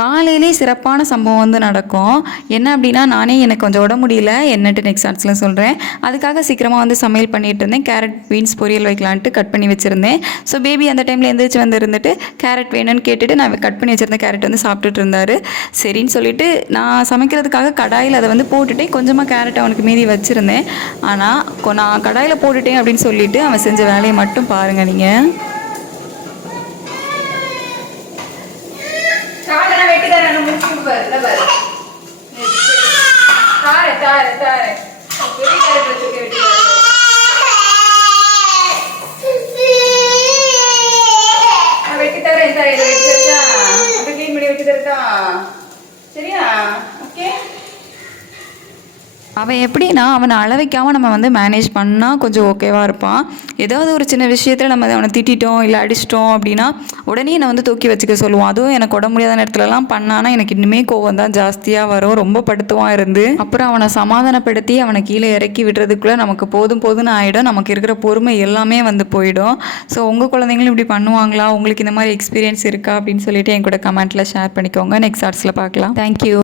காலையிலே சிறப்பான சம்பவம் வந்து நடக்கும். என்ன அப்படின்னா, நானே எனக்கு கொஞ்சம் உடம்பு முடியல என்னட்டு நெக்ஸ்ட் ஆர்ட்ஸில் சொல்கிறேன். அதுக்காக சீக்கிரமாக வந்து சமையல் பண்ணிகிட்டு இருந்தேன். கேரட் பீன்ஸ் பொரியல் வைக்கலான்ட்டு கட் பண்ணி வச்சுருந்தேன். ஸோ பேபி அந்த டைமில் எந்திரிச்சு வந்து இருந்துட்டு கேரட் வேணும்னு கேட்டுட்டு நான் கட் பண்ணி வச்சுருந்த கேரட் வந்து சாப்பிட்டுட்டு இருந்தார். சரின்னு சொல்லிட்டு நான் சமைக்கிறதுக்காக கடாயில் அதை வந்து போட்டுட்டேன். கொஞ்சமாக கேரட் அவனுக்கு மீதி வச்சுருந்தேன். ஆனால் நான் கடாயில் போட்டுட்டேன் அப்படின்னு சொல்லிட்டு அவன் செஞ்ச வேலையை மட்டும் பாருங்கள் நீங்கள். சரியா? ஓகே. அவன் எப்படின்னா அவனை அள வைக்காமல் நம்ம வந்து மேனேஜ் பண்ணால் கொஞ்சம் ஓகேவாக இருப்பான். ஏதாவது ஒரு சின்ன விஷயத்தில் நம்ம அவனை திட்டிட்டோம் இல்லை அடிச்சிட்டோம் அப்படின்னா உடனே என்னை வந்து தூக்கி வச்சுக்க சொல்லுவான். அதுவும் எனக்கு உடம்பு முடியாத நேரத்துலலாம் பண்ணானா எனக்கு இன்னுமே கோவம் தான் ஜாஸ்தியாக வரும். ரொம்ப படுத்துவான் இருந்து. அப்புறம் அவனை சமாதானப்படுத்தி அவனை கீழே இறக்கி விடுறதுக்குள்ளே நமக்கு போதும் போதும்னு ஆகிடும். நமக்கு இருக்கிற பொறுமை எல்லாமே வந்து போயிடும். ஸோ உங்கள் குழந்தைங்களும் இப்படி பண்ணுவாங்களா? உங்களுக்கு இந்த மாதிரி எக்ஸ்பீரியன்ஸ் இருக்கா அப்படின்னு சொல்லிட்டு என் கூட கமெண்ட்டில் ஷேர் பண்ணிக்கோங்க. நெக்ஸ்ட் ஆர்ட்ஸில் பார்க்கலாம். தேங்க்யூ.